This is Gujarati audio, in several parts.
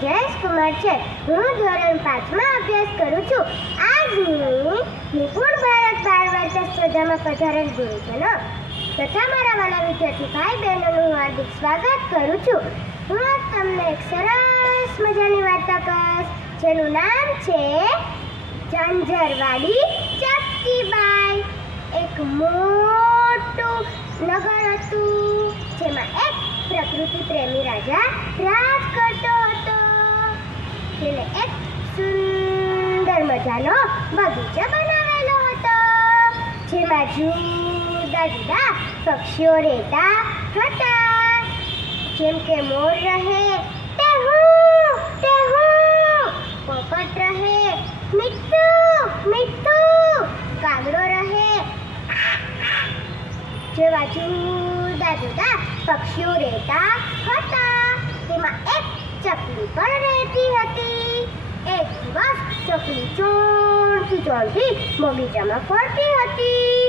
જયેશ કુમાર છે. હું ધોરણ 5 માં અભ્યાસ કરું છું. આજ હું નિપુણ ભારત બાળ વાર્તા સ્પર્ધામાં પધારેલ ગુરુજનો તથા મારા વાલા વિદ્યાર્થી ભાઈ બહેનોનું હાર્દિક સ્વાગત કરું છું. હું આજ તમને એક સરસ મજાની વાર્તા કહીશ, જેનું નામ છે ઝંઝરવાડી ચક્કીબાઈ. એક મોટું નગર હતું, જેમાં એક પ્રકૃતિ પ્રેમી રાજા રાજ કરતો હતો. તેને એક સુંદર મજાનો બગીચો બનાવેલો હતો, જેમાં જુદા જુદા પક્ષીઓ રહેતા હતા. જેમ કે મોર રહે ટેહુ ટેહુ, પોપટ રહે મીઠું મીઠું, કાગડો રહે જેવા જુદા જુદા પક્ષીઓ રહેતા હતા. તેમાં એક ચકલી પણ રહેતી હતી. એક દિવસ ચકલી ચોરથી બગીચામાં ફરતી હતી.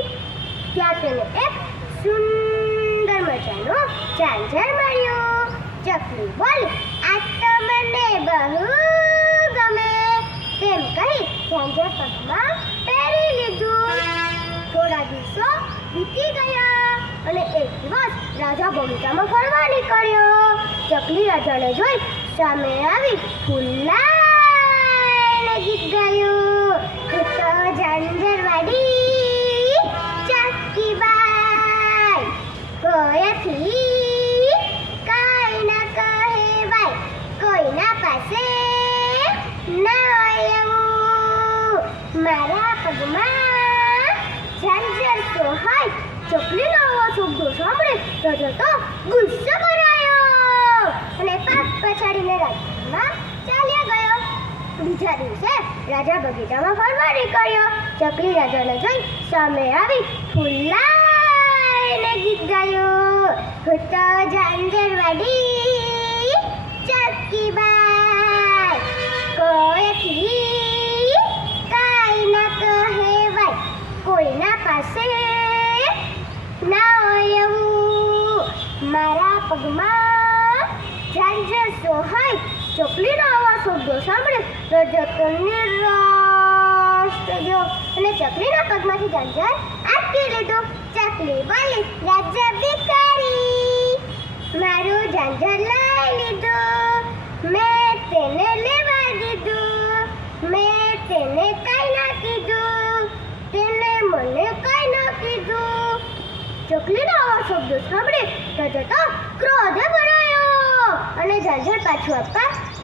ત્યાં તેને એક સુંદર મજાનો ઝાંઝર મળ્યો. ચકલી બોલી, આ તો મને બહુ ગમે, તેમ કહી ઝાંઝર પગમાં પહેરી લીધું. થોડા દિવસો વીતી ગયા અને એક દિવસ રાજા બગીચામાં ફરવા નીકળ્યો. ચકલી રાજાને જોઈ સામે આવી ફૂલાઈને ગીત ગાયું. હું તો ઝંઝરવાડી ચક્કીબાઈ, કોઈથી કાંઈ ના કહેવાય, કોઈના પાસે ના હોય એવું. મારા પગમાં ઝંઝર તો હોય. ચકલીનો આવો શબ્દો સાંભળી રાજા તો ગુસ્સે કરાયો અને પગ પછાડીને રાજમાં ચાલ્યા ગયો. બીજા દિવસે રાજા બગીચામાં ફરવા નીકળ્યો. ચકલી રાજાને જોઈ સામે આવી ફૂલાઈને ગીત ગાયું. હું તો ઝંઝરવાડી ચક્કીબાઈ, કોઈથી કાંઈ ના કહેવાય, કોઈના પાસે ના હોય એવું. મારા પગમાં ઝંઝર તો હોય. ચકલીનો આવા શબ્દો સાંભળી રાજા તો નિરાશ થઈ ગયો અને ચકલીના પગમાંથી ઝંઝર આપી લીધું. ચકલી બોલી, રાજા ભિખારી, મારું ઝંઝર લઈ લીધું. મેં તેને લેવા દીધું, મેં તેને કાંઈ ના કીધું, તેને મને કાંઈ ના કીધું. ચકલીનો આવા શબ્દો સાંભળી રાજા તો ક્રોધે ભરાયો અને ઝંઝર પાછું આપવા